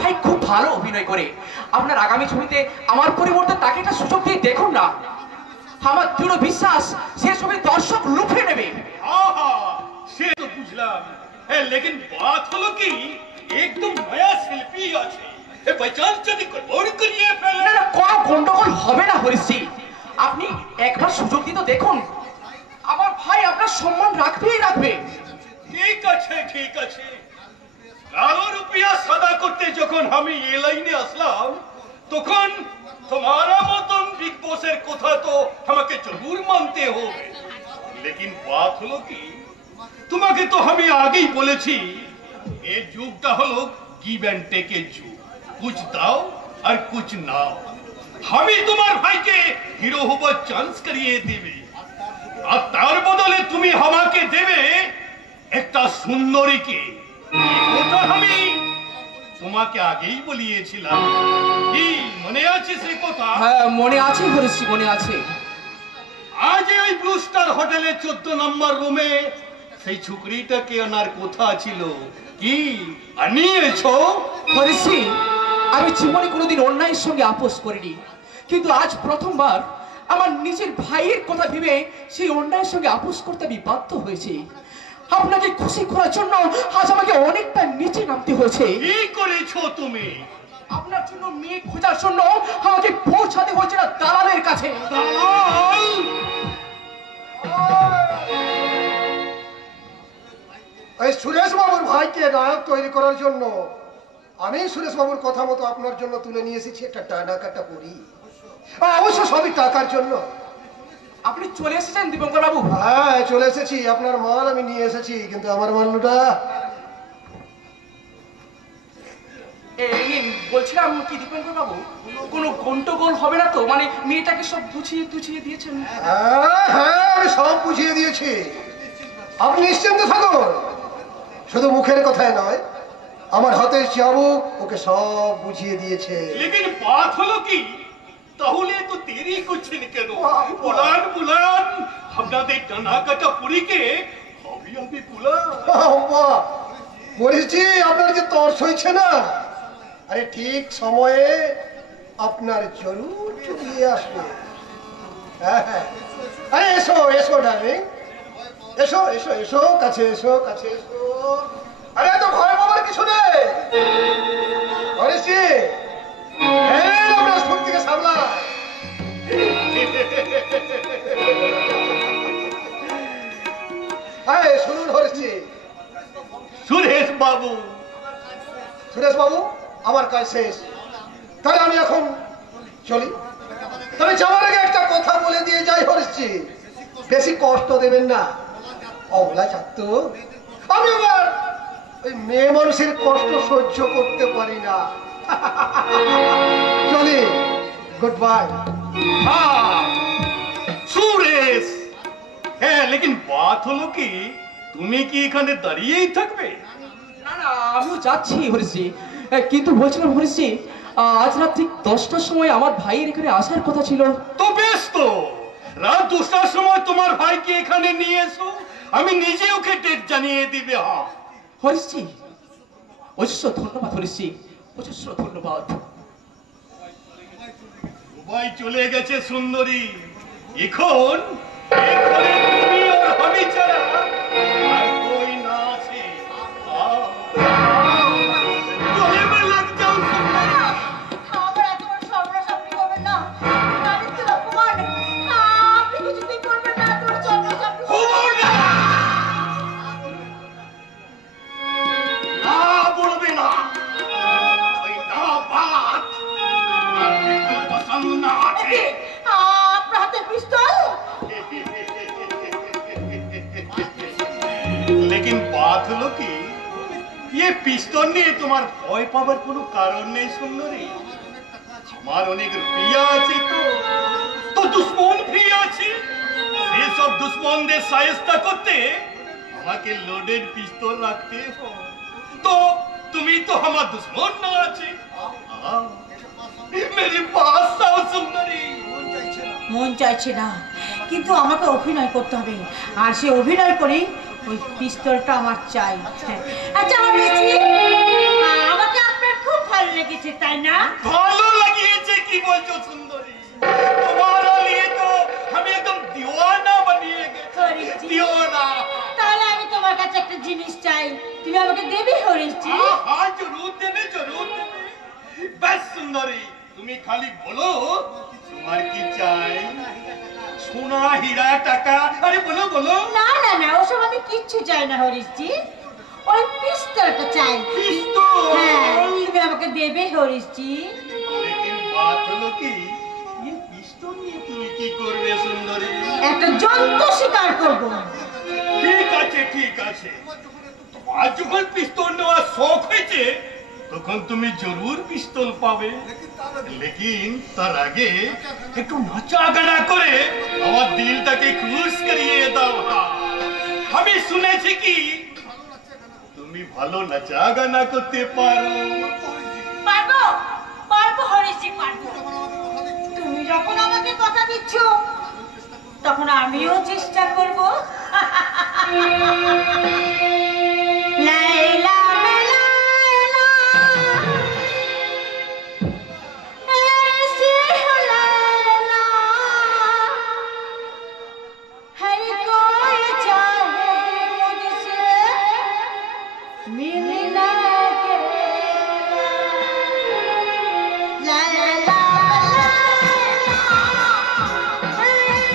ভাই খুব ভালো অভিনয় করে। আপনার আগামী ছবিতে আমার পরিবর্তে তাকে একটা সুযোগ দিয়ে দেখুন না। আমার দৃঢ় বিশ্বাস সে ছবি দর্শক লুফে নেবে। সে তো বুঝলাম, लेकिन बात হলো কি একদম নয়া শিল্পী আছে, পহচান যদি গড়বড় করিয়ে ফেলে। না, কোনো গন্ডগোল হবে না হরিশজি, আপনি একবার সুযোগ দিয়ে তো দেখুন। আমার ভাই আপনার সম্মান রাখবেই রাখবে। ঠিক আছে ঠিক আছে, কালো রুপিয়া সাদা করতে যখন আমি এই লাইনে আসলাম তখন তোমারা মতন বিগ বসের কথা তো আমাকে জরুর মানতে হবে। लेकिन बात হলো কি তোমাকে তো আমি আগেই বলেছি এই যুগটা হলো গিভ এন্ড টেকের যুগ, কুছ দাও আর কুছ নাও। আমি তোমার ভাইকে হিরো হবার চান্স করিয়ে দেবে আর তার বদলে তুমি আমাকে দেবে একটা সুন্দরীকে। ওটা আমি তোমাকে আগেই বলিয়েছিলাম, কি মনে আছে সে কথা? হ্যাঁ মনে আছে হরিশজি, মনে আছে। আজ ওই ব্লু স্টার হোটেলে 14 নম্বর রুমে সেই ছুকরিটাকে আনার কথা ছিল, কি আনিয়েছো? হরিশজি, আমি জীবনে কোনোদিন অন্যায়ের সঙ্গে আপোষ করিনি, কিন্তু আজ প্রথমবার আমার নিজের ভাইয়ের কথা ভেবে সেই অন্যায়ের সঙ্গে আপোষ করতে আমি বাধ্য হয়েছি। আপনাকে খুশি করার জন্য আজ আমাকে অনেকটা নিচে নামতে হয়েছে। কি করেছো তুমি? আপনার জন্য মেয়ে খোঁজার জন্য আমাকে পৌঁছাতে হয়েছে না দালালের কাছে। এই সুরেশ বাবুর ভাইকে নায়ক তৈরি করার জন্য আমি সুরেশ বাবুর কথা মতো আপনার জন্য তুলে নিয়ে এসেছি একটা টানাকাটা পরি, অবশ্য সবই টাকার জন্য। আপনি চলে এসেছেন দীপঙ্কর বাবু? হ্যাঁ চলে এসেছি, আপনার মাল আমি নিয়ে এসেছি, কিন্তু আমার মাল্লুটা বলছিলাম কি দীপঙ্কর বাবু, কোনো গন্ডগোল হবে না তো? মানে মেয়েটাকে সব বুঝিয়ে দিয়েছেন? হ্যাঁ হ্যাঁ আমি সব বুঝিয়ে দিয়েছি, আপনি নিশ্চিন্ত থাকুন। শুধু মুখের কথায় নয়, আমার হাতের চাবুক ওকে সব বুঝিয়ে দিয়েছে। लेकिन बात হলো কি তাহলে তো দেরি করছেন কেন? বুলান আপনাদের টানাকাটা পুরীকে হবে আমি বুলান। বলেছি আপনার যে তর্স হয়েছে না, আরে ঠিক সময়ে আপনার জরুর চলিয়ে আসবে। হ্যাঁ হ্যাঁ, আরে এসো এসো ডার্লিং, এসো এসো এসো, কাছে এসো কাছে এসো। আরে তো ভয় পাবার কিছু নেই, বলেছি আপনার শক্তিকে সামলা। হ্যাঁ শুনুন হরেছি সুরেশ বাবু, সুরেশ বাবু আমার কাজ শেষ, তাই আমি এখন চলি। তবে যাওয়ার আগে একটা কথা বলে দিয়ে যাই হরেছি, বেশি কষ্ট দেবেন না, অবলা ছাত্র। আমি আবার ওই মেয়ে মানুষের কষ্ট সহ্য করতে পারি না। চলি, গুড বাই। সুরেশ, হ্যাঁ लेकिन बात হলো কি তুমি কি এখানে দাঁড়িয়েই থাকবে? না না, আমিও যাচ্ছি হরিশজি, কিন্তু বলছিলাম হরিশজি, আজ রাত ঠিক 10টার সময় আমার ভাইয়ের এখানে আসার কথা ছিল। তো বেশ, তো রাত 2টার সময় তোমার ভাইকে এখানে নিয়ে এসো, আমি নিজে ওকে ডেট জানিয়ে দিবে। হ্যাঁ হরিশজি, অজস্র ধন্যবাদ হরিশজি, অজস্র ধন্যবাদ। সবাই চলে গেছে সুন্দরী, এখন এখানে তুমি আর আমি ছাড়া আর কই না আছে। চলে মে লাগ যাও সুন্দরী। আমার এত বড় সর্বনাশ আপনি করবেন না, নারী তো অপমান, আপনি কিছুতেই করবেন না, এত বড় সর্বনাশ আপনি করবেন না। না বলবে না, ওই না বাত পছন্দ না আছে। আপনার হাতে পিস্তল? लेकिन बात হলো কি ये পিস্তল নিয়ে তোমার ভয় পাবার কোনো কারণ নেই সুন্দরী। আমার অনেক রুপিয়া আছে, তো দুশ্মন ফ্রি আছে, সেই সব দুশ্মনদের সায়স্তা করতে আমাকে লোডেড পিস্তল রাখতে হয়। তো তুমি তো আমার দুশ্মন না আছে, মেরি পাস आओ সুন্দরী। মন চাইছে না, কিন্তু আমাকে অভিনয় করতে হবে, আর সে অভিনয় করে ওই পিস্তলটা আমার চাই। আচ্ছা আমাকে আপনার খুব ভালো লেগেছে তাই না? ভালো লাগিয়েছে কি বলছো সুন্দরী? তোমারা নিয়ে তো আমি একদম দিওয়ানা বানিয়ে গেছি। দিওয়ানা। তাহলে আমি তোমার কাছে একটা জিনিস চাই, তুমি আমাকে দেবে হরিশজি? হ্যাঁ জরুর দেবে, জরুর দেবে। বেশ সুন্দরী, তুমি খালি বলো তোমার কি চাই? সোনা, হীরা, টাকা? আরে বলো বলো। না না না, ওসব আমি কিচ্ছু চাই না হরিশজি, ওই পিস্তলটা চাই। পিস্তল? হ্যাঁ, তুমি আমাকে দেবে হরিশজি? লেকিন বাত হলো কি, এই পিস্তল নিয়ে তুমি কি করবে সুন্দরী? একটা জন্তু শিকার করবো। ঠিক আছে ঠিক আছে, তোমার যখন পিস্তল নেওয়ার শখ হয়েছে তখন তুমি জরুর পিস্তল পাবে। লেকিন তার আগে একটু নাচা গানা করে আমার দিলটাকে খুশ করিয়ে দাও। আমি শুনেছি কি তুমি ভালো নাচা গানা করতে পারো। পারবো পারবো হরিশজি, পারবো। তুমি যখন আমাকে কথা দিচ্ছ তখন আমিও চেষ্টা করবো। লাইলা লাইলা ऐसे हो लैला, हर कोई चाहे मुझसे मिलना के। लैला लैला ऐसे हो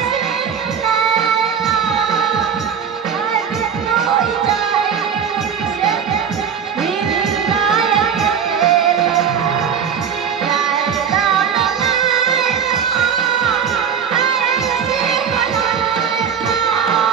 लैला, हर कोई चाहे मुझसे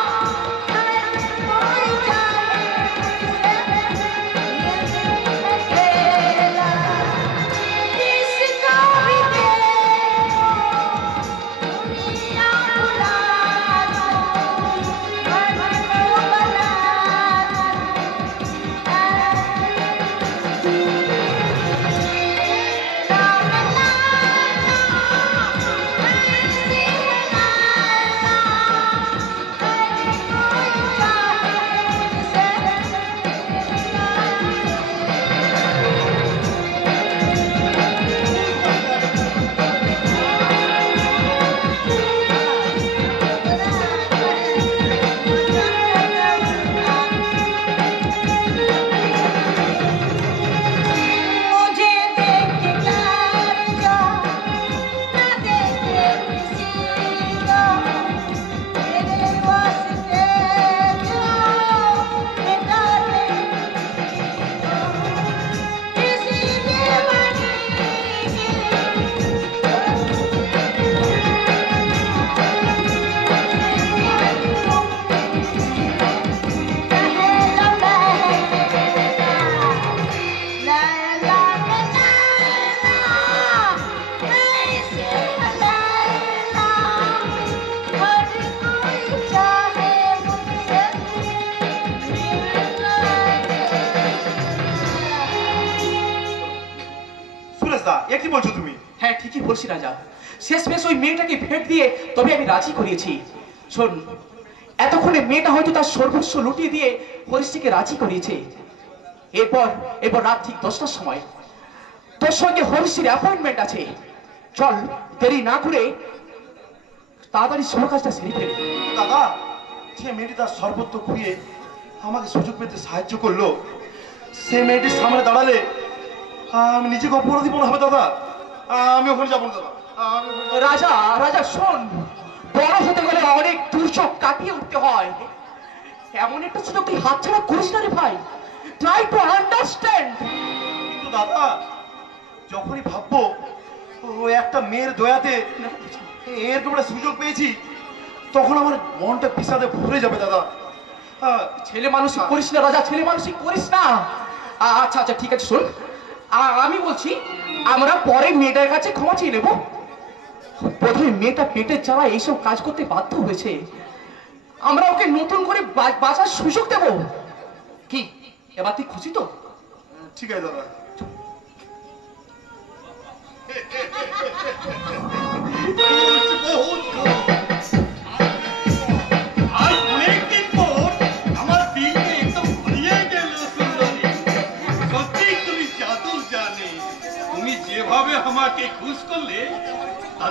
मिलना কি বলছো তুমি? হ্যাঁ ঠিকই বলছি রাজা, শেষমেশ ওই মেয়েটাকে ভেট দিয়ে তবে আমি রাজি করিয়েছি। শোন, এতক্ষণে মেয়েটা হয়তো তার সর্বস্ব লুটিয়ে দিয়ে হরিশজিকে রাজি করিয়েছে। এরপর রাত ঠিক 10টার সময় তোর সঙ্গে হরিশজির অ্যাপয়েন্টমেন্ট আছে। চল দেরি না করে তাড়াতাড়ি শুভ কাজটা সেরে ফেলি। দাদা, যে মেয়েটি তার সর্বত্র খুঁয়ে আমাকে সুযোগ পেতে সাহায্য করলো, সে মেয়েটির সামনে দাঁড়ালে আমি নিজেকে অপরাধী মনে হবে দাদা। আমি ওখানে যাবো না দাদা। রাজা রাজা শোন, বড় হতে গেলে অনেক দুর্যোগ কাটিয়ে উঠতে হয়। এমন একটা সুযোগ তুই হাতছাড়া করিস না রে ভাই। Try to understand. কিন্তু দাদা, যখনই ভাববো ও একটা মেয়ের দয়াতে এরকম একটা সুযোগ পেয়েছি, তখন আমার মনটা বিষাদে ভরে যাবে দাদা। ছেলে মানুষই করিস না রাজা, ছেলে মানুষই করিস না। আচ্ছা আচ্ছা ঠিক আছে, শোন, আমি বলছি আমরা পরে মেয়েটার কাছে ক্ষমা চেয়ে নেবো। প্রথমে মেয়েটা পেটের জ্বালা এইসব কাজ করতে বাধ্য হয়েছে, আমরা ওকে নতুন করে বাঁচার সুযোগ দেব। কি এবার তুই খুশি তো? ঠিক আছে দাদা। আজ অনেকদিন পর আমার দিনকে একদম ভরিয়ে গেল সুন্দরী। সত্যি তুমি জাদু জানে।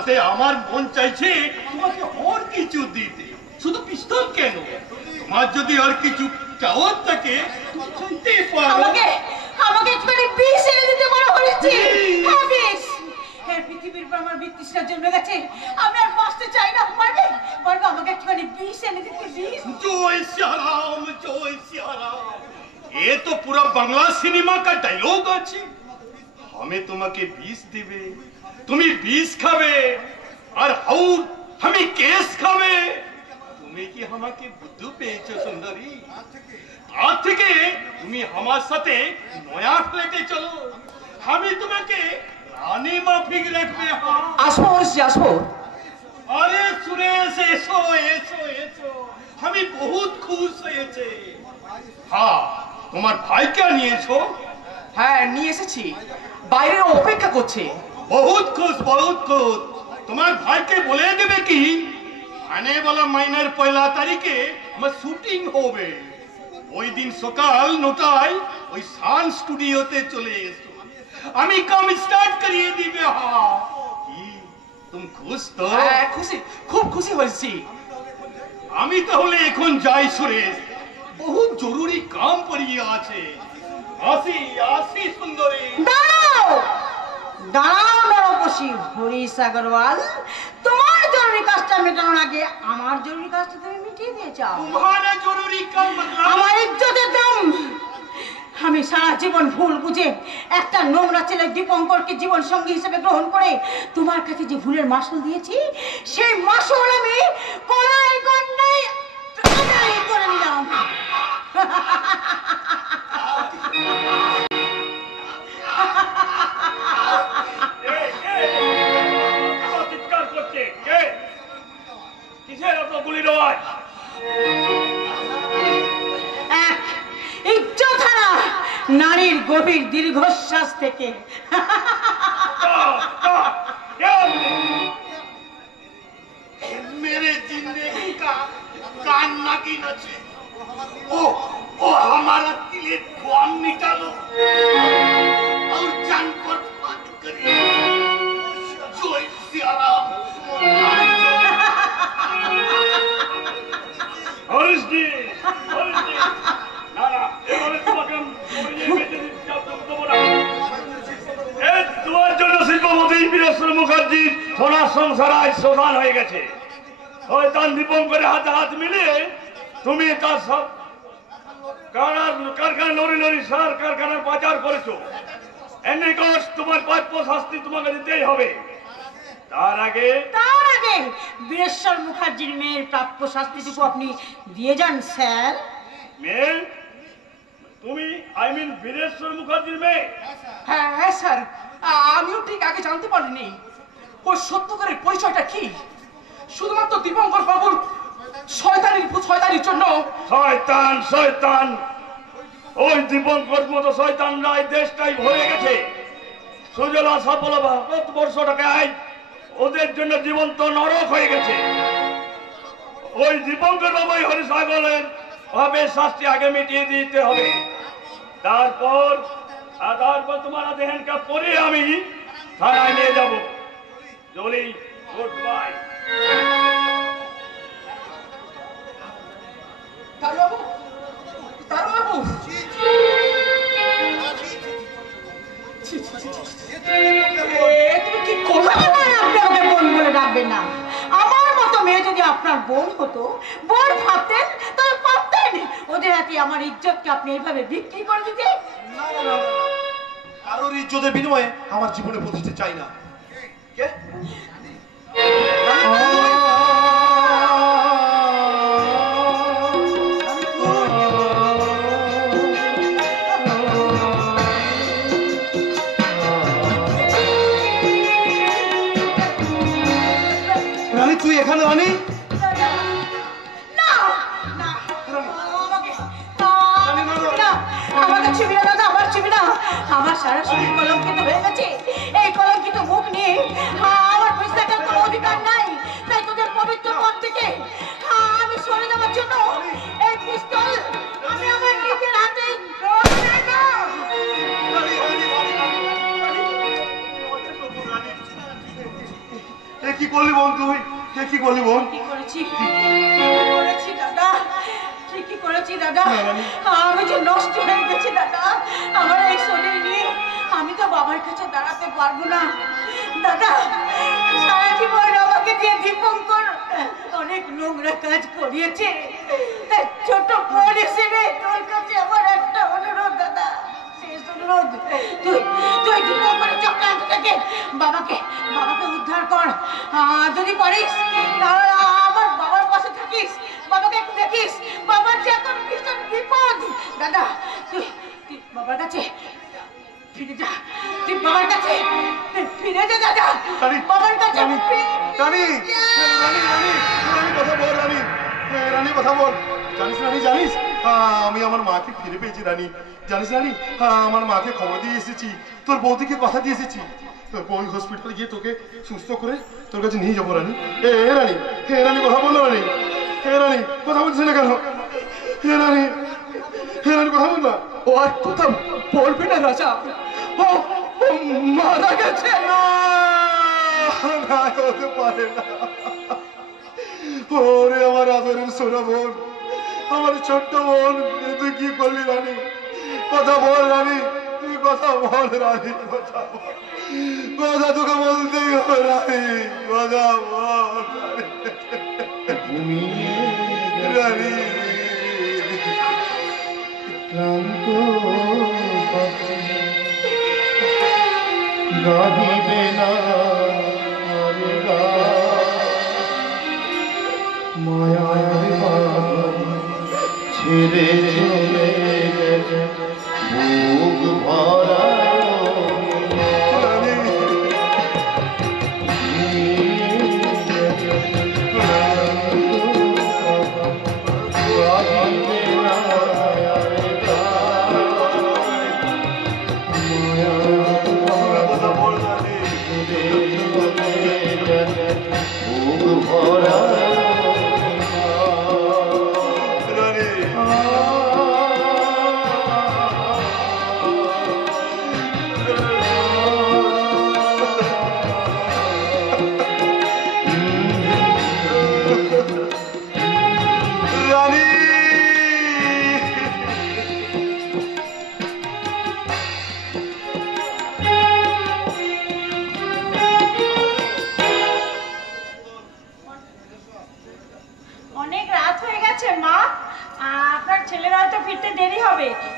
তাতে আমার মন চাইছে তোমাকে আর কিছু দিতে। শুধু পিস্তল কেন, তোমার যদি আর কিছু চাওয়ার থাকে চাইতে পারো। আমাকে একটুখানি বিষ এনে দিতে বলা হয়েছে। হ্যাঁ, বিষ। এই পৃথিবীর পর আমার বিতৃষ্ণা জন্মে গেছে, আমি আর বাঁচতে চাই না। পারবে আমাকে একটুখানি বিষ এনে দিতে। বিষ। জয় শ্রীরাম, জয় শ্রীরাম। ये तो पूरा बांग्ला सिनेमा का डायलॉग আছে। हमें তোমাকে বিষ দিবে, তুমি বিষ খাবে, আর হাউর আমি কেস খাবে। তুমি কি আমাকে বুদ্ধু পেয়েছো সুন্দরী? আজ থেকে তুমি আমার সাথে নয়া ফ্ল্যাটে চলো, আমি তোমাকে রানী মাফিক রাখবে। আসবো অবশ্যই আসবো। আরে সুরেশ, এসো এসো এসো, আমি বহুত খুশ হয়েছে। হ্যাঁ, তোমার ভাইকে নিয়েছো? হ্যাঁ নিয়ে এসেছি, বাইরে অপেক্ষা করছে। बहुत खुश, बहुत खुश। তোমার ভাইকে বলে দেবে কি আনে वाला মহিনার পয়লা তারিখে আমার শুটিং হবে। ওই দিন সকাল 9টায় ওই সান স্টুডিওতে চলে এসো, আমি কাম স্টার্ট করিয়ে দিবে। হ্যাঁ, কি তুমি খুশ তো? হ্যাঁ খুশি, খুব খুশি হয়েছি। আমি তাহলে এখন যাই সুরেশ, বহুত জরুরি কাম পড়িয়ে আছে। আসি আসি সুন্দরী। দাঁড়াও নরপশি হরিশ আগরওয়াল, তোমার জরুরি কাজটা মেটানোর আগে আমার জরুরি কাজটা তুমি মিটিয়ে দিয়ে যাও। तुम्हारा जरूरी काम मतलब? আমার ইজ্জতের দাম। আমি সারা জীবন ভুল বুঝে একটা নোংরা ছেলে দীপঙ্করকে জীবন সঙ্গী হিসেবে গ্রহণ করে তোমার কাছে যে ভুলের মাসুল দিয়েছি, সেই মাসুল আমি কড়াই গন্ডাই আদায় করে নিলাম। চিৎকার করছে কে? কিসের এত গুলির আওয়াজ? এক ইজ্জতহারা নারীর গভীর দীর্ঘশ্বাস থেকে। मेरे जिंदगी का कान नागिन আছে। ओ हमारा दिल ख्वाम निकालो और जान पर बात करिए। जय सियाराम। हरीश जी না না, এভাবে তোমাকে তোমার জন্য শিল্পপতি বীরেশ্বর মুখার্জির সোনার সংসার আজ শ্মশান হয়ে গেছে। শয়তান দীপঙ্করের হাতে হাত মিলিয়ে তুমি তার সব কারখানা লরি সার কারখানার পাচার করেছো। এমনি কস তোমার প্রাপ্য শাস্তি তোমাকে দিতেই হবে। তার আগে বীরেশ্বর মুখার্জির মেয়ের প্রাপ্য শাস্তিটুকু আপনি দিয়ে যান স্যার। মেয়ে? তুমি বীরেশ্বর মুখার্জির মেয়ে? হ্যাঁ হ্যাঁ স্যার, আমিও ঠিক আগে জানতে পারিনি ওর সত্যকারের পরিচয়টা কি। শুধুমাত্র দীপঙ্কর বাবুর শয়তানির জন্য। শয়তান শয়তান, ওই দীপঙ্কর মতো শয়তানরা এই দেশটাই ভরে গেছে। সুজলা সফল ভারতবর্ষ টাকায় ওদের জন্য জীবন্ত নরক হয়ে গেছে। ওই দীপঙ্কর বাবুই হরিসাগরের ভাবে শাস্তি আগে মিটিয়ে দিতে হবে। তারপর তোমার হাতে হ্যান্ডকাপ পরে আমি থানায় নিয়ে যাব। Jolly, good bye. তারবাবু তুমি কি করলে? আপনি আমাকে বোন বলে ডাকবেন না। আমার মতো মেয়ে যদি আপনার বোন হতো, বোন ভাবতেন, তবে পারতেন ওদের হাতে আমার ইজ্জতকে আপনি এইভাবে বিক্রি করে দিতে। কারোর ইজ্জতের বিনিময়ে আমার জীবনে প্রতিষ্ঠা চাই না। কে? রানী, তুই এখানে? রানী, আমার সারা শরীর কলঙ্কিত হয়ে গেছে। এই কলঙ্কিত মুখ নিয়ে আমার বুঝতে কোনো অধিকার নাই। তাই তোদের পবিত্র মন থেকে আমি সরে যাওয়ার জন্য এই পিস্তল আমি আমার নিজের হাতে কি করলি বোন তুই? কি করলি বোন? কি করেছি দাদা, কি করেছি দাদা? আমি যে নষ্ট হয়ে গেছি দাদা। আমার এই শরীর নিয়ে আমি তো বাবার কাছে দাঁড়াতে পারবো না দাদা। সারা জীবন আমাকে দিয়ে দীপঙ্কর অনেক নোংরা কাজ করিয়েছে। তাই ছোট বোন হিসেবে তোর কাছে আমার একটা অনুরোধ দাদা, শেষ অনুরোধ, তুই দীপঙ্করের চক্রান্ত থেকে বাবাকে উদ্ধার কর। যদি পারিস তাহলে আমার বাবার পাশে থাকিস, বাবাকে একটু দেখিস। বাবার যে এখন ভীষণ বিপদ দাদা। তুই বাবার কাছে ফিরে যা, তুই বাবার কাছে ফিরে যা দাদা। বাবার কাছে রানী কথা বল। জানিস আমি আমার মাকে ফিরে পেয়েছি রানী। জানিস রানী, আমার মাকে খবর দিয়ে এসেছি, তোর বৌদিকে কথা দিয়ে এসেছি। তোর বউ হসপিটালে গিয়ে তোকে সুস্থ করে তোর কাছে নিয়ে যাবো রানী। রানী কথা বললো রানী। রানী কথা বলছিস না কেন? রানী কথা বল না। ও আর কথা বলবে না রাজা, ও মারা গেছে। না হতে পারে না। ওরে আমার আদরের সোনা বোন, আমার ছোট্ট বোন, তুই কি করলি রানী? কথা বল রানী, তুই কথা বল রানী, কথা তোকে বলতেই হবে রানী, কথা বল রানী। গাহিবে না মায়ার বাগান ছেড়ে চলে গেছে বুক ভরা।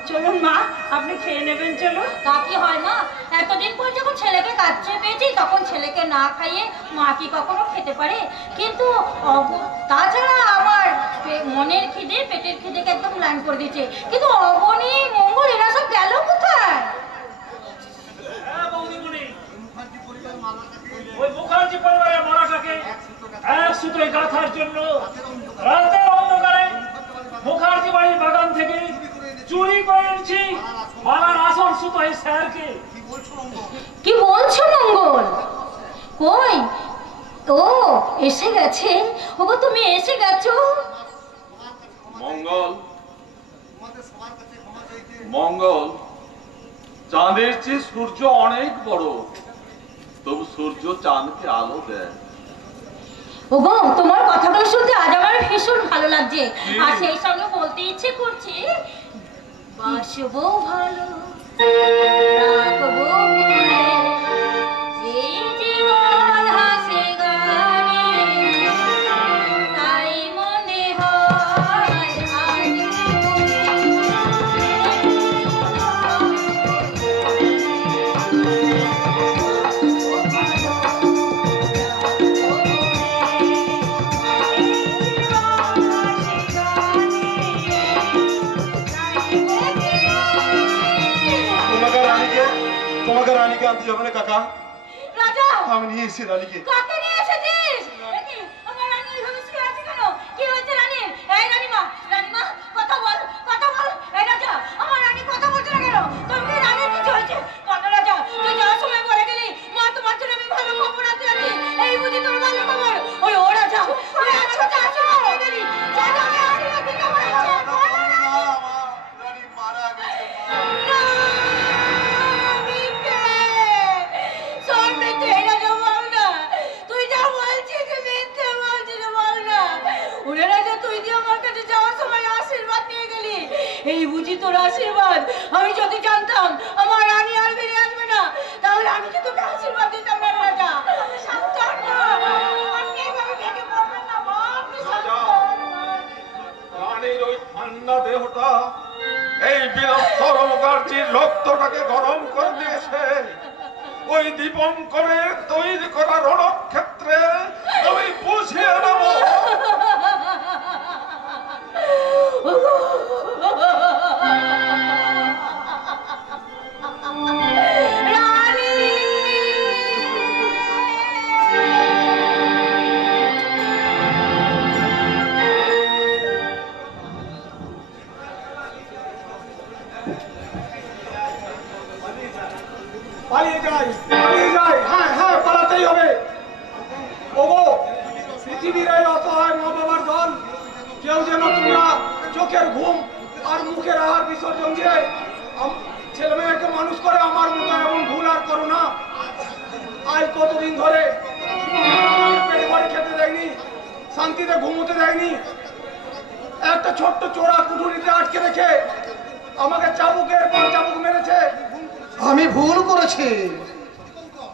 চলুন মা, আপনি খেয়ে নেবেন। চলুন। তা কি হয় মা? এতদিন পর যখন ছেলেকে কাছে পেয়েছি তখন ছেলেকে না খাইয়ে মা কি কখনো খেতে পারে? কিন্তু তাছাড়া আমার মনের খিদে পেটের খিদেকে একদম প্ল্যান করে দিচ্ছে। কিন্তু অবনী মঙ্গল এরা সব গেল কোথায়? ওই মুখার্জি পরিবারের মরাটাকে এক সুতোয় গাঁথার জন্য রাতের অন্ধকারে মুখার্জি বাড়ির বাগান থেকে চুরি করে এনেছি মালার আসল সুতোয় স্যারকে। কি বলছো মঙ্গল? কই? ও এসে গেছে। ওগো তুমি এসে গেছো। মঙ্গল, চাঁদের চেয়ে সূর্য অনেক বড়, তবু সূর্য চাঁদকে আলো দেয়। ওগো তোমার কথাগুলো শুনতে আজ আমার ভীষণ ভালো লাগছে। আর সেই সঙ্গে বলতে ইচ্ছে করছে, বাসবো ভালো রাখবো এই জীবন হাসে গানে, তাই মনে হয় তোমাকে রানীকে আনতে যাবে না কাকা? রাজা, আমি নিয়ে এসেছি রানীকে। কাকে নিয়ে এসেছিস? আমার রানী ওইভাবে শুয়ে আছে কেন? কি হয়েছে রানীর? এই রানীমা, কথা বল। এই রাজা, আমার রানী কথা বলছে না কেন? তুমি রানীর কিছু হয়েছে? কথা রাজা, তুই যাওয়ার সময় বলে গেলি মা তোমার জন্য আমি ভালো খবর আছে। এই বুঝি তোর ভালো খবর? ওই ও রাজা, তুই আজকে বলে গেলি রাজা, আমি রানী কি খবর আছে? রানী মারা গেছে। তুই এই বুঝি তোর আশীর্বাদ। আমি যদি জানতাম আমার রানী আর ফিরে আসবে না, তাহলে আমি কি তোকে আশীর্বাদ দিতাম না রাজা? সাবধান না, আপনি এইভাবে ভেঙে পড়বেন না মা, আপনি সাবধান। রানীর ওই ঠান্ডা দেহটা এই বীরস্বর মুখার্জির রক্তটাকে গরম করে দিয়েছে। ওই দীপঙ্করের তৈরি করা রণক্ষেত্রে আমি বুঝিয়ে নেব। পালিয়ে যাই, হ্যাঁ পালাতেই হবে। ওগো পৃথিবীর এই অসহায় মা বাবার দল, কেউ যেন তোমরা চোখের ঘুম আর মুখের আহার বিসর্জন দিয়ে ছেলে মেয়েকে মানুষ করে আমার মতো এমন ভুল আর করো না। আজ কতদিন ধরে পেট ভরে খেতে দেয়নি, শান্তিতে ঘুমোতে দেয়নি, একটা ছোট্ট চোরা কুঠুরিতে আটকে রেখে আমাকে চাবুকের পর চাবুক মেরেছে। আমি ভুল করেছি।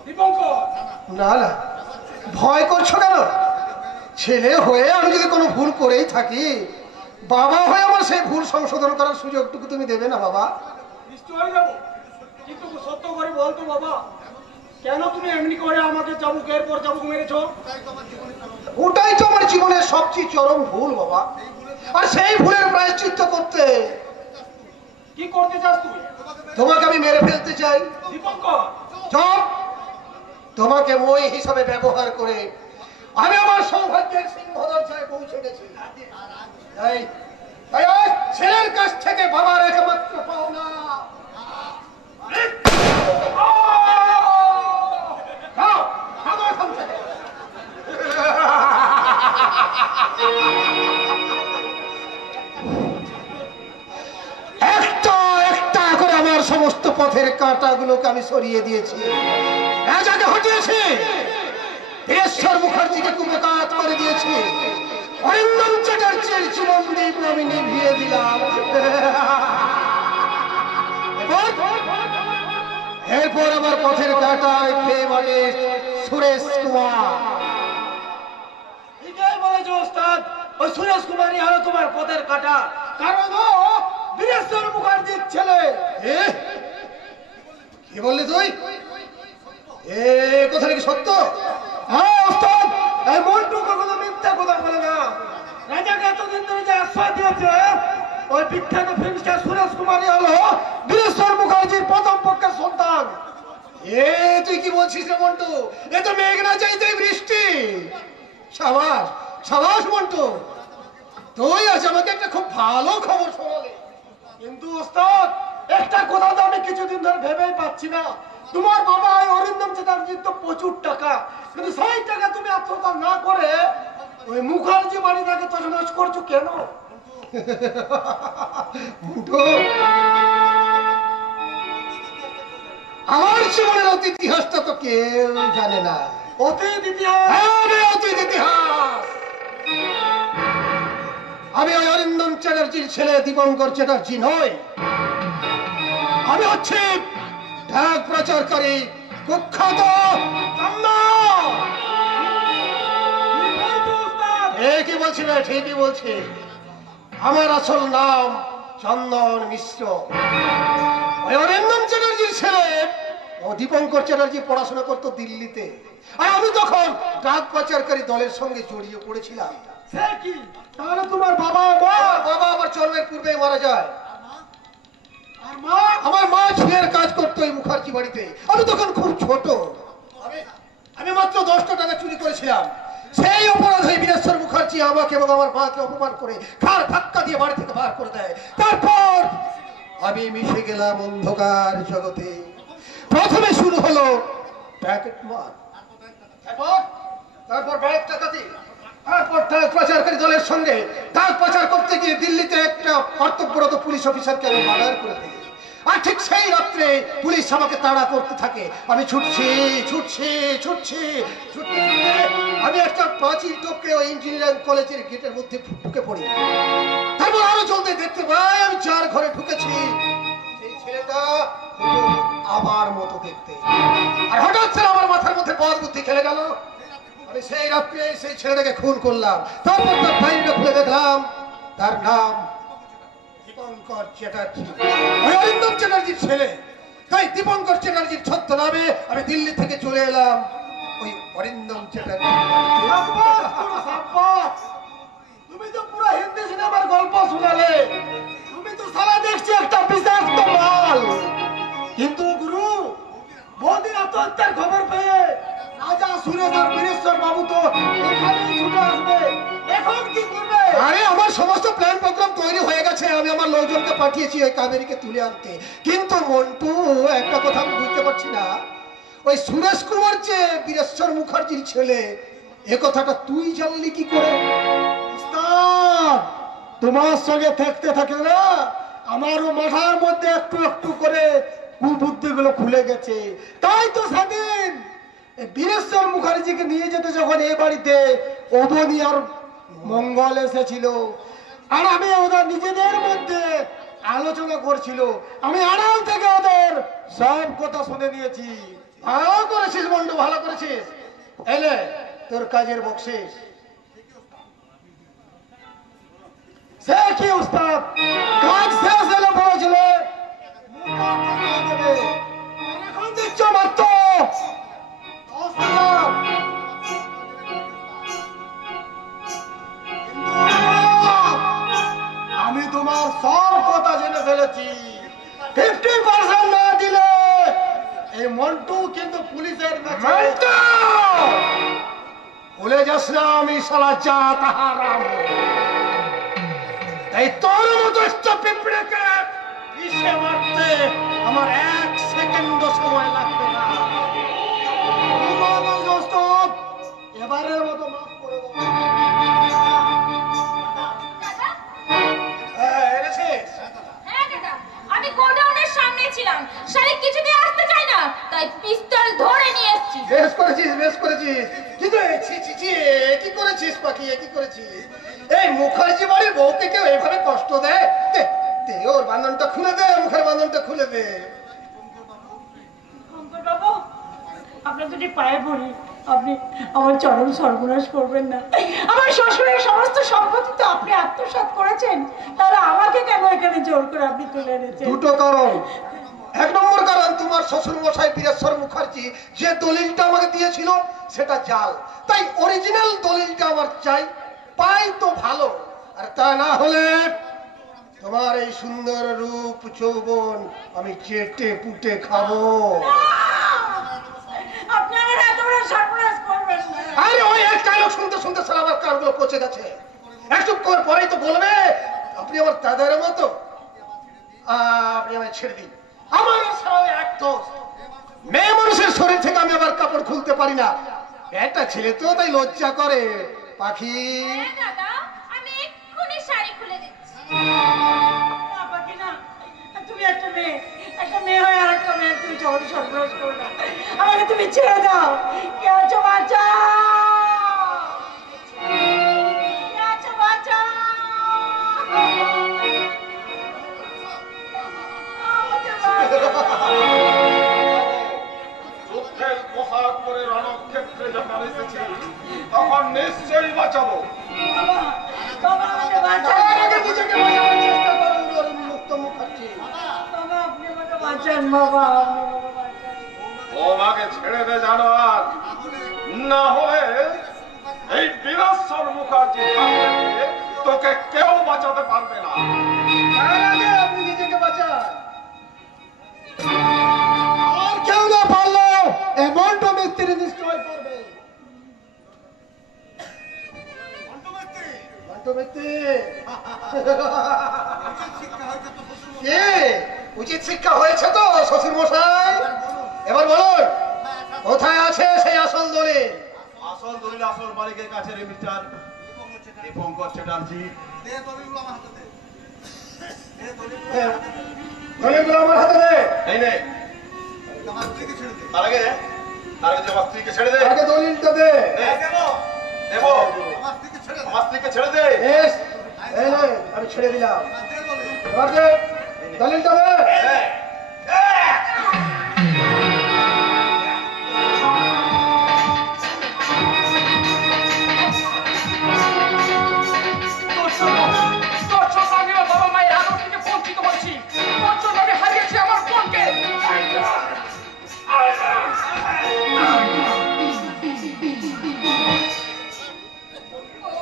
দীপঙ্কর, না না, ভয় করছো কেন? ছেলে হয়ে আমি যদি কোনো ভুল করেই থাকি, বাবা হয়ে আমার সেই ভুল সংশোধন করার সুযোগটুকু তুমি দেবে না বাবা? নিশ্চয়ই যাবো, কিন্তু সত্য করে বলতো বাবা, কেন তুমি এমনি করে আমাকে চাবুকের পর চাবুক মেরেছো? ওটাই তো আমার জীবনের সবচেয়ে চরম ভুল বাবা। আর সেই ভুলের প্রায়শ্চিত্ত করতে কি করতে চাস তুই? তোমাকে আমি মেরে ফেলতে চাই। দীপঙ্কর, চপ, তোমাকে মই হিসাবে ব্যবহার করে আমি আমার সৌভাগ্যের সিংহদরজায় পৌঁছে গেছি। তাই আজ ছেলের কাছ থেকে বাবার একমাত্র পাওনা একটা করে আমার সমস্ত পথের কাঁটাগুলোকে আমি সরিয়ে দিয়েছি, রাজাকে হটিয়েছি, বীরেশ্বর মুখার্জিকে কুপকাত করে দিয়েছি, অরিন্দম চ্যাটার্জির জীবন দীপ আমি নিভিয়ে দিলাম। এরপর আমার পথের কাঁটায় খেয়ে মানে সুরেশ কুমার। ঠিকই বলেছো ওস্তাদ, ওই সুরেশ কুমারই হলো তোমার পথের কাঁটা, কারণ ও বীরেশ্বর মুখার্জির ছেলে। কি বললি তুই? এ কথা নাকি সত্য? হ্যাঁ ওস্তাদ, এই মন্টু কখনো মিথ্যা কথা বলে না। রাজাকে এতদিন ধরে যে আশ্রয় দিয়েছে, ওই বিখ্যাত ফিল্ম স্টার সুরেশ কুমারই হলো বীরেশ্বর মুখার্জির প্রথম পক্ষের সন্তান। এ তুই কি বলছিস রে মন্টু? এ তো মেঘ না চাইতেই বৃষ্টি। সাবাস সাবাস মন্টু, তুই আজ আমাকে একটা খুব ভালো খবর শোনালি। কিন্তু ওস্তাদ, একটা কথা তো আমি কিছুদিন ধরে ভেবেই পাচ্ছি না। তোমার বাবা অরিন্দম চ্যাটার্জির তো প্রচুর টাকা, কিন্তু সেই টাকা তুমি আত্মসাৎ না করে ওই মুখার্জি বাড়িটাকে তছনছ করছো কেন? মন্টু, আমার জীবনের অতীত ইতিহাসটা তো কেউ জানে না। অতীত ইতিহাস? অতীত ইতিহাস। আমি ওই অরিন্দম চ্যাটার্জির ছেলে দীপঙ্কর চ্যাটার্জি নই। আমি হচ্ছি ঢাক প্রচারকারী কুখ্যাত কি বলছি না? ঠিকই বলছি। আমার আসল নাম চন্দন মিশ্র। ওই অরিন্দম চ্যাটার্জির ছেলে ও দীপঙ্কর চ্যাটার্জি পড়াশোনা করতো দিল্লিতে, আর আমি তখন ডাক পাচারকারী দলের সঙ্গে জড়িয়ে পড়েছিলাম। তাহলে তোমার বাবা বাবা আমার জন্মের পূর্বে মারা যায়। আর মা? আমার মা ঝিয়ের কাজ করতো এই মুখার্জি বাড়িতে। আমি তখন খুব ছোট, আমি মাত্র 10টা টাকা চুরি করেছিলাম। সেই অপরাধে বীরেশ্বর মুখার্জি আমাকে এবং আমার মাকে অপমান করে ঘাড় ধাক্কা দিয়ে বাড়ি থেকে বার করে দেয়। তারপর আমি মিশে গেলাম অন্ধকার জগতে। প্রথমে শুরু হলো প্যাকেট মার, তারপর ব্যাগ ডাকাতি, তারপর ডাক পাচারকারী দলের সঙ্গে ডাক পাচার করতে গিয়ে দিল্লিতে একটা কর্তব্যরত পুলিশ অফিসারকে আমি মার্ডার করে দিই। আর ঠিক সেই রাত্রে পুলিশ আমাকে তাড়া করতে থাকে। আমি ছুটছি ছুটছি ছুটছি ছুটতে আমি একটা প্রাচীর টপকে ওই ইঞ্জিনিয়ারিং কলেজের গেটের মধ্যে ঢুকে পড়ি। তারপর আরো চলতে মধ্যে দেখতে পাই আমি যার ঘরে ঢুকেছি সেই ছেলেটা আমার মতো দেখতে। আর হঠাৎ করে আমার মাথার মধ্যে বদ বুদ্ধি খেলে গেল। আমি সেই রাত্রে সেই ছেলেটাকে খুন করলাম। তারপর তার ফাইলটা খুলে দেখলাম তার নাম দীপঙ্কর চ্যাটার্জি, অরিন্দম চ্যাটার্জির ছেলে। তাই দীপঙ্কর চ্যাটার্জির ছদ্মনামে আমি দিল্লি থেকে চলে এলাম ওই অরিন্দম চ্যাটার্জি। তুমি তো পুরো হিন্দি সিনেমার গল্প শোনালে, তুমি তো সারা দেখছি একটা বিষাক্ত মাল। কিন্তু গুরু, বহুদিন আত্মহত্যার খবর পেয়ে রাজা সুরেশ আর বীরেশ্বর বাবু তো এখানেই ছুটে আসবে। এখন কি করবে? আরে আমার সমস্ত প্ল্যান প্রোগ্রাম তৈরি হয়ে গেছে। আমি আমার লোকজনকে পাঠিয়েছি ওই কাবেরীকে তুলে আনতে। কিন্তু মন্টু, একটা কথা আমি বুঝতে পারছি না, ওই সুরেশ কুমার যে বীরেশ্বর মুখার্জির ছেলে, এ কথাটা তুই জানলি কি করে? তোমার সঙ্গে থাকতে থাকে না আমারও মাথার মধ্যে একটু একটু করে কুবুদ্ধি গুলো খুলে গেছে। তাই তো সেদিন বীরেশ্বর মুখার্জিকে নিয়ে যেতে যখন এই বাড়িতে অবনী আর মঙ্গল এসেছিল, আর আমি ওদের নিজেদের মধ্যে আলোচনা করছিল, আমি আড়াল থেকে ওদের সব কথা শুনে নিয়েছি। ভালো করেছিস বন্ধু, ভালো করেছিস। এলে তোর কাজের বকশিস। সে কি উস্তাদ, কাজ শেষ হলে বলেছিল এখন দেখছো মাত্র আমি তোমার সব কথা জেনে ফেলেছি। 50% না দিলে এই মন্টু কিন্তু পুলিশের কাছে। ভুলে যাস না আমি শালা যা তাহারাম। তাই তোর মতো একটা পিঁপড়েকে পিষে মারতে আমার 1 সেকেন্ডও সময় লাগবে না। এবারের মতো মাফ করে দেবো। আমি গোডাউনের সামনে ছিলাম, শালিক কিছুতে আসতে চায় না, তাই পিস্তল ধরে নিয়ে এসেছি। বেশ করেছিস, বেশ করেছিস। কিন্তু কি করেছিস পাখি, কি করেছিস? এই মুখার্জি বাড়ির বউকে কেউ এইভাবে কষ্ট দেয়? ওর বাঁধনটা খুলে দে, মুখের বাঁধনটা খুলে দে। শঙ্কর বাবু, আপনার দুটি পায়ে পড়ি, আপনি আমার চরম সর্বনাশ করবেন না। আমার শ্বশুরের সমস্ত সম্পত্তি তো আপনি আত্মসাৎ করেছেন, তাহলে আমাকে কেন এখানে জোর করে আপনি তুলে এনেছেন? দুটো কারণ। 1 নম্বর কারণ, তোমার শ্বশুর মশাই বীরেশ্বর মুখার্জি যে দলিলটা আমাকে দিয়েছিল সেটা জাল। তাই অরিজিনাল দলিলটা আমার চাই, পাই তো ভালো, আর তা না হলে তোমার এই সুন্দর রূপ যৌবন আমি চেটে পুটে খাবো। আপনি আমার এত বড় সর্বনাশ করবেন না। আরে ওই এক ডায়লগ শুনতে শুনতে সারা আমার কানগুলো পচে গেছে। একটু পরেই তো বলবে আপনি আমার দাদার মতো, আপনি আমায় ছেড়ে দিন। আমার এক দোষ, মেয়ে মানুষের শরীর থেকে আমি আবার কাপড় খুলতে পারি না। একটা ছেলে তো তাই লজ্জা করে। পাখি, দাদা, আমি এক্ষুনি শাড়ি খুলে দিচ্ছি। না পাখি না, তুমি একটা মেয়ে হয়ে আর একটা মেয়ে তুমি চরম সর্বনাশ করো না। আমাকে তুমি ছেড়ে দাও। কে আছো বাঁচাও, কে আছো বাঁচাও। যুদ্ধের পোশাক পরে রণক্ষেত্রে যখন এসেছি তখন নিশ্চয়ই বাঁচাবো। বাবা আমাকে বাঁচাও। নিজেকে বাঁচানোর চেষ্টা করুন অরুণ মুক্ত মুখার্জি। বাবা আপনি আমাকে বাঁচান, বাবা আপনি আমাকে বাঁচান। তোমাকে ছেড়ে দে জানোয়ার, না হলে এই বীরেশ্বর মুখার্জি তোকে কেউ বাঁচাতে পারবে না। তার আগে আপনি নিজেকে বাঁচান। আর কেউ না পারলো এই মন্টু মিস্ত্রি নিশ্চয় পারবে। মন্টু মিস্ত্রি উচিত শিক্ষা হয়েছে তো শ্বশুর মশাই? এবার বলুন কোথায় আছে সেই আসল দলিল? আসল দলিল আসল মালিকের কাছে রে মিস্টার দীপঙ্কর চ্যাটার্জি। দলিলগুলো আমার হাতে দে। এই নে, তার আগে যে আমার স্ত্রীকে ছেড়ে দে। আগে দলিলটা দে। দেবো, আমার স্ত্রীকে ছেড়ে দে। এই নে, আমি ছেড়ে দিলাম। দলিলটা দে। বাবা মায়ের আদর থেকে বঞ্চিত হয়েছি, তোর জন্য আমি হারিয়েছি আমার বোনকে।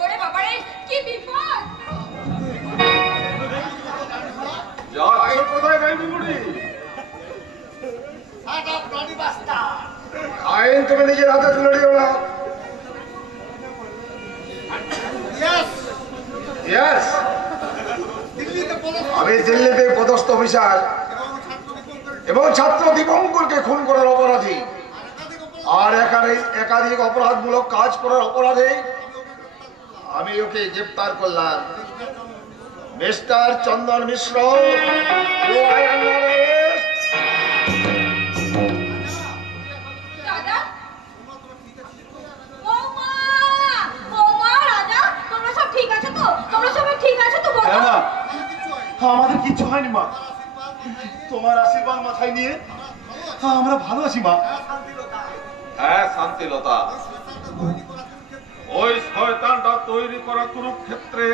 ওরে বাবারে, কি বিপদ! কোথায় গাইবি বুড়ি? আইন তুমি নিজের হাতে তুলে নিও না। Yes. আমি দিল্লিতে পদস্থ অফিসার এবং ছাত্র দীপঙ্করকে খুন করার অপরাধী আর একাধিক অপরাধমূলক কাজ করার অপরাধে আমি ওকে গ্রেফতার করলাম। মিস্টার চন্দন মিশ্র, দাদা, বৌমা, বৌমা, রাজা, তোমরা সব ঠিক আছো তো? তোমরা সবাই ঠিক আছো তো বলো? হ্যাঁ মা, আমাদের কিচ্ছু হয়নি মা, তোমার আশীর্বাদ মাথায় নিয়ে আমরা ভালো আছি মা। হ্যাঁ শান্তিলতা, ওই শয়তানটা তৈরি করা কুরুক্ষেত্রে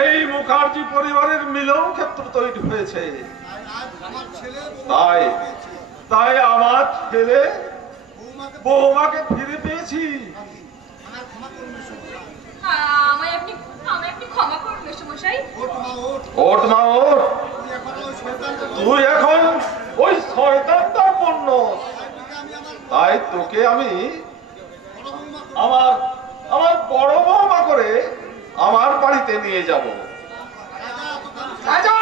এই মুখার্জি পরিবারের মিলন ক্ষেত্র তৈরি হয়েছে। তাই তাই আমার ছেলে বৌমাকে ফিরে পেয়েছি। আমায় আপনি ক্ষমা করুন মেসোমশাই। ওঠ মা ওঠ, তুই এখন ওই শয়তানটার পণ্য, তাই তোকে আমি আমার বড় বৌমা করে আমার বাড়িতে নিয়ে যাব। রাজা,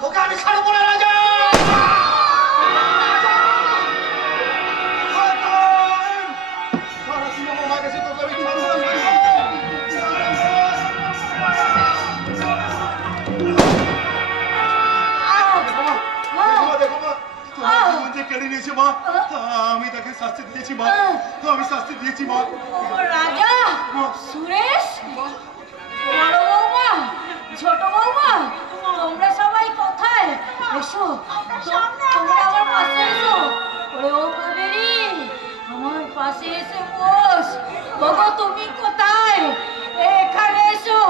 তোকে আমি ছাড়বো না রাজা। কেড়ে নিয়েছে মা, আমি তাকে শাস্তি দিয়েছি মা, আমি শাস্তি দিয়েছি মা। ও রাজা, সুরেশ, বড় বৌমা, ছোট বৌমা, তোমরা সবাই কোথায়? এসো, তোমরা আমার পাশে এসো। ওরে ও কাবেরী, আমার পাশে এসে বস। বাবা তুমি কোথায়? এখানে এসো।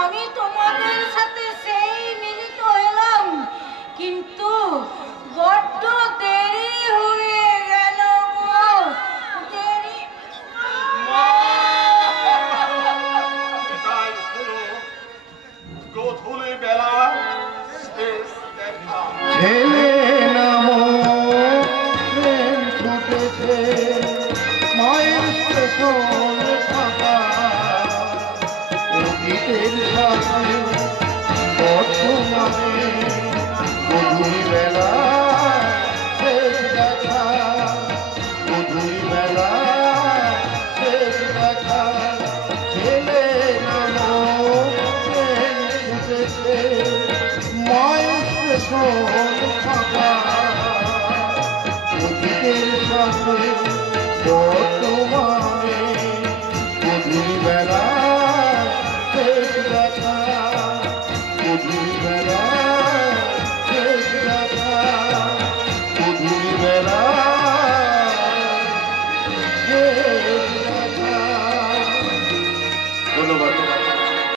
আমি তোমাদের সাথে সেই মিলিত হলাম, কিন্তু বড্ড দেরি হয়ে গেল গো, দেরি। এটাই হলো গোধূলি বেলা শেষ দেখা। ছেলে নাম ট্রেন ছুটেছে মায়ের স্টেশন থাকা অতীতের সাথে বর্তমানে গধূলি বেলা শেষ দেখা, গধূলি বেলা শেষ দেখা। ছেলে নাম ট্রেন ছুটেছে মায়ের স্টেশন থাকা অতীতের সাথে বর্তমানে গধূলি বেলা শেষ দেখা, গধূলি বেলা শেষ দেখা, গধূলি বেলা